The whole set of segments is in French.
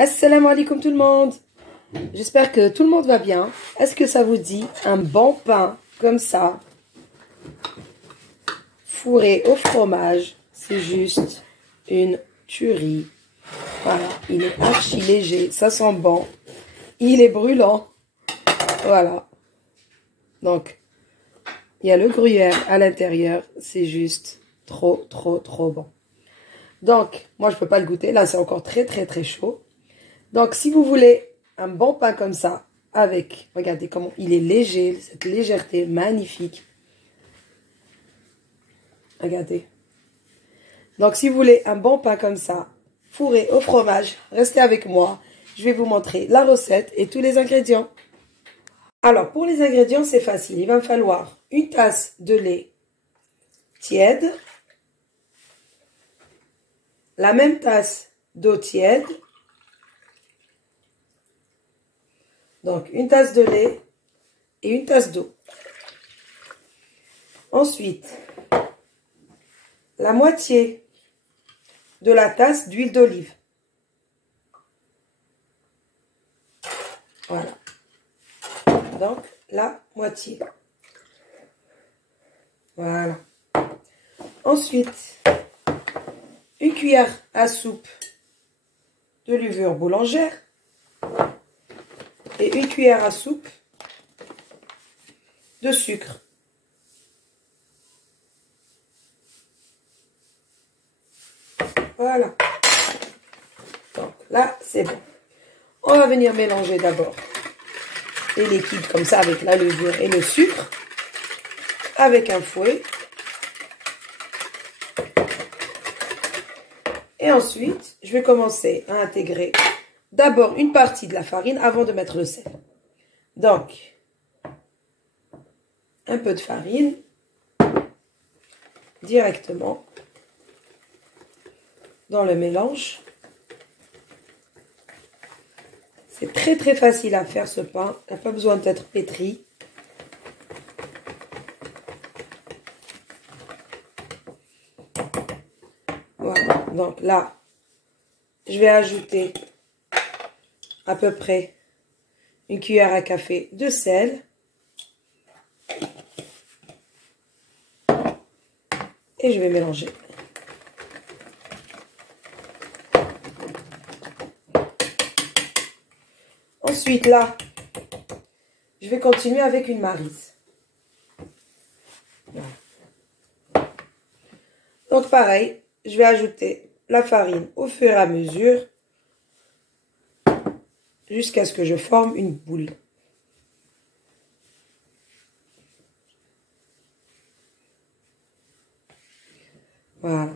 Assalamu alaikum tout le monde. J'espère que tout le monde va bien. Est-ce que ça vous dit un bon pain comme ça, fourré au fromage? C'est juste une tuerie. Voilà, il est archi léger, ça sent bon. Il est brûlant. Voilà. Donc, il y a le gruyère à l'intérieur. C'est juste trop bon. Donc, moi, je peux pas le goûter. Là, c'est encore très chaud. Donc, si vous voulez un bon pain comme ça, avec, regardez comment il est léger, cette légèreté magnifique. Regardez. Donc, si vous voulez un bon pain comme ça, fourré au fromage, restez avec moi. Je vais vous montrer la recette et tous les ingrédients. Alors, pour les ingrédients, c'est facile. Il va me falloir une tasse de lait tiède, la même tasse d'eau tiède, donc une tasse de lait et une tasse d'eau. Ensuite, la moitié de la tasse d'huile d'olive. Voilà. Donc, la moitié. Voilà. Ensuite, une cuillère à soupe de levure boulangère et une cuillère à soupe de sucre. Voilà. Donc là, c'est bon. On va venir mélanger d'abord les liquides comme ça avec la levure et le sucre avec un fouet. Et ensuite, je vais commencer à intégrer d'abord une partie de la farine avant de mettre le sel. Donc, un peu de farine directement dans le mélange. C'est très facile à faire ce pain. Il n'a pas besoin d'être pétri. Voilà. Donc là, je vais ajouter à peu près une cuillère à café de sel. Et je vais mélanger. Ensuite, là, je vais continuer avec une maryse. Voilà. Donc, pareil, je vais ajouter la farine au fur et à mesure jusqu'à ce que je forme une boule. Voilà.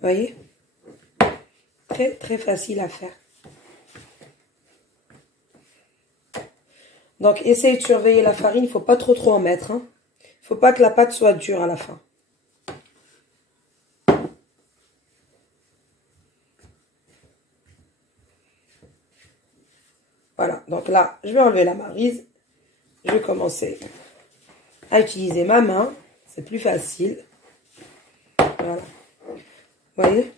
Voyez? Très facile à faire. Donc, essayez de surveiller la farine. Il ne faut pas trop en mettre. Il ne faut pas que la pâte soit dure à la fin. Voilà. Donc là, je vais enlever la maryse. Je vais commencer à utiliser ma main. C'est plus facile. Voilà. Vous voyez?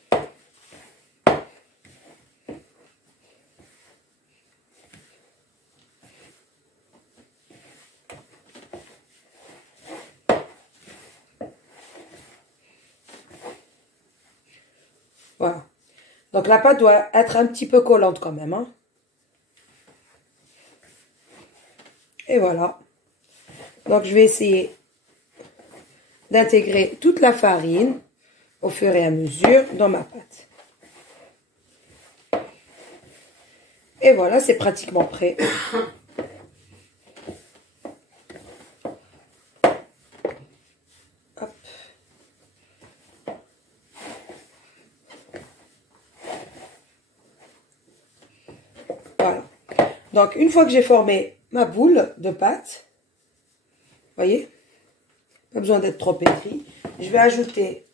Voilà. Donc la pâte doit être un petit peu collante quand même. Hein. Et voilà. Donc je vais essayer d'intégrer toute la farine au fur et à mesure dans ma pâte. Et voilà, c'est pratiquement prêt. Hop. Voilà. Donc, une fois que j'ai formé ma boule de pâte, voyez, pas besoin d'être trop pétri, je vais ajouter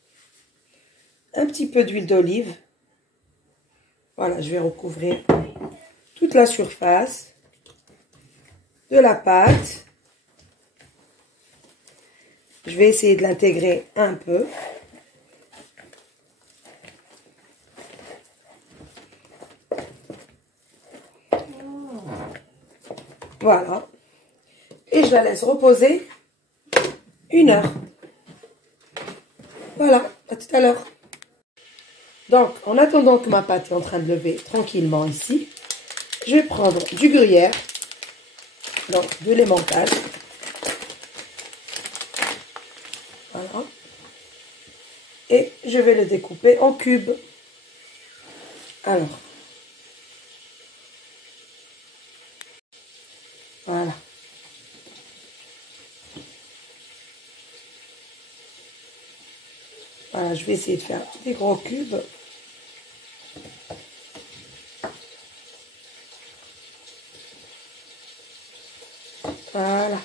un petit peu d'huile d'olive. Voilà, je vais recouvrir toute la surface de la pâte. Je vais essayer de l'intégrer un peu. Voilà. Et je la laisse reposer 1 heure. Voilà, à tout à l'heure. Donc, en attendant que ma pâte est en train de lever tranquillement ici, je vais prendre du gruyère, donc de l'emmental. Voilà. Et je vais le découper en cubes. Alors. Voilà. Voilà, je vais essayer de faire des gros cubes. Voilà.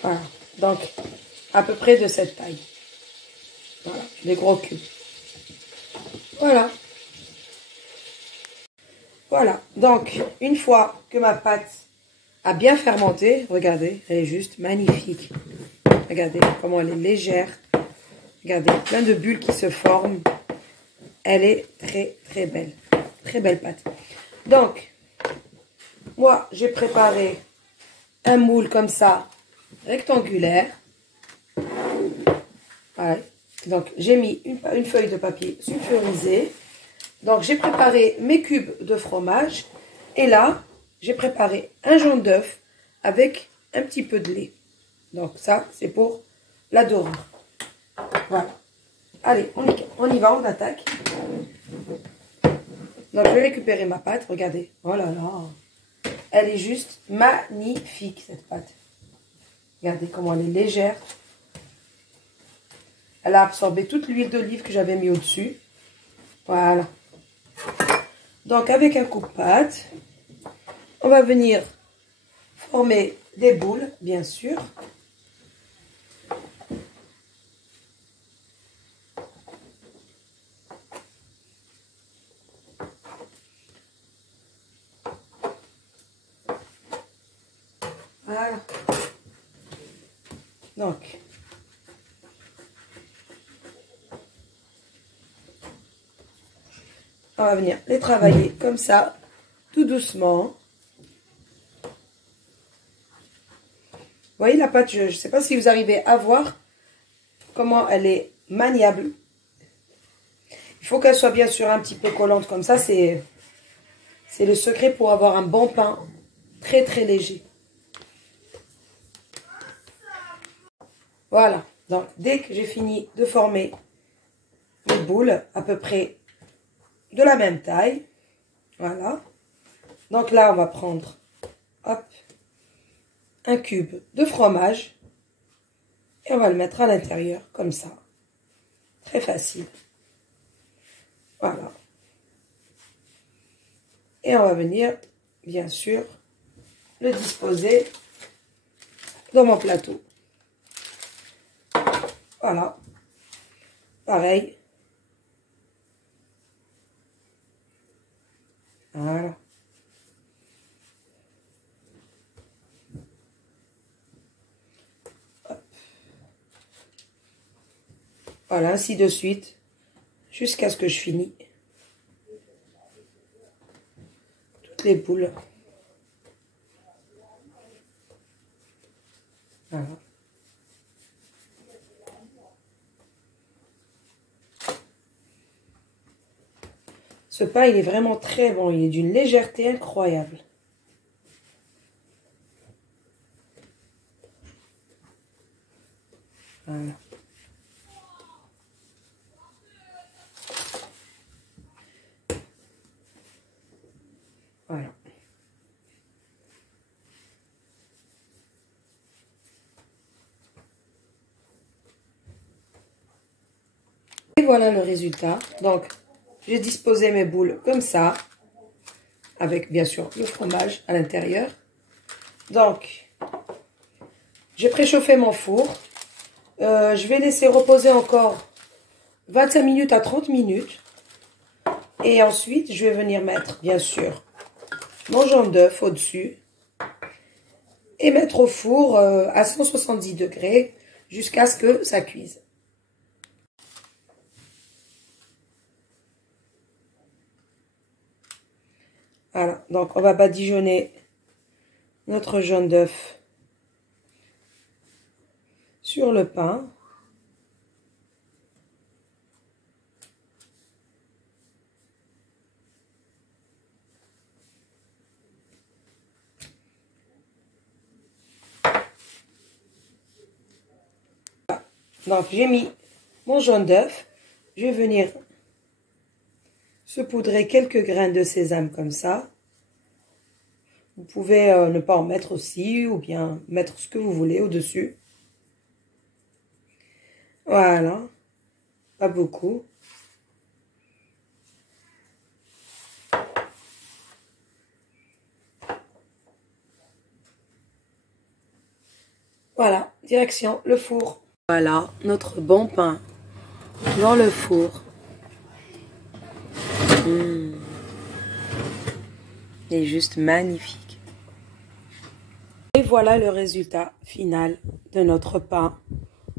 Voilà. Donc, à peu près de cette taille. Voilà, des gros cubes. Voilà. Voilà. Donc, une fois que ma pâte a bien fermenté, regardez, elle est juste magnifique. Regardez comment elle est légère. Regardez, plein de bulles qui se forment. Elle est très, très belle. Très belle pâte. Donc, moi, j'ai préparé un moule comme ça, rectangulaire. Voilà. Donc, j'ai mis une feuille de papier sulfurisé. Donc, j'ai préparé mes cubes de fromage. Et là, j'ai préparé un jaune d'œuf avec un petit peu de lait. Donc, ça, c'est pour la dorure. Voilà. Allez, on y va, on attaque. Donc, je vais récupérer ma pâte. Regardez. Oh là là. Elle est juste magnifique, cette pâte. Regardez comment elle est légère. Elle a absorbé toute l'huile d'olive que j'avais mis au-dessus. Voilà. Donc, avec un coupe-pâte, on va venir former des boules, bien sûr. Voilà. Donc, on va venir les travailler comme ça, tout doucement. Vous voyez la pâte, je ne sais pas si vous arrivez à voir comment elle est maniable. Il faut qu'elle soit bien sûr un petit peu collante comme ça. C'est le secret pour avoir un bon pain très très léger. Voilà. Donc dès que j'ai fini de former mes boules à peu près de la même taille. Voilà. Donc là on va prendre hop, un cube de fromage et on va le mettre à l'intérieur comme ça. Très facile. Voilà. Et on va venir, bien sûr, le disposer dans mon plateau. Voilà. Pareil. Voilà. Voilà, ainsi de suite, jusqu'à ce que je finis toutes les boules. Voilà. Ce pain, il est vraiment très bon. Il est d'une légèreté incroyable. Voilà. Voilà. Et voilà le résultat. Donc, j'ai disposé mes boules comme ça, avec bien sûr le fromage à l'intérieur. Donc, j'ai préchauffé mon four Je vais laisser reposer encore 25 minutes à 30 minutes. Et ensuite, je vais venir mettre, bien sûr, mon jaune d'œuf au-dessus. Et mettre au four à 170 degrés jusqu'à ce que ça cuise. Voilà, donc on va badigeonner notre jaune d'œuf sur le pain. Donc j'ai mis mon jaune d'œuf. Je vais venir saupoudrer quelques graines de sésame comme ça. Vous pouvez ne pas en mettre aussi ou bien mettre ce que vous voulez au-dessus. Voilà, pas beaucoup. Voilà, direction le four. Voilà, notre bon pain dans le four. Il est juste magnifique. Et voilà le résultat final de notre pain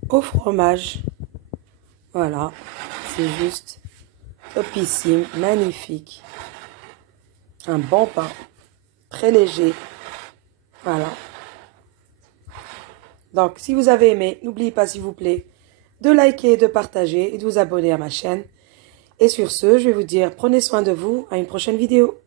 au fromage. Voilà, c'est juste topissime, magnifique. Un bon pain, très léger. Voilà. Donc, si vous avez aimé, n'oubliez pas, s'il vous plaît, de liker, de partager et de vous abonner à ma chaîne. Et sur ce, je vais vous dire, prenez soin de vous, à une prochaine vidéo.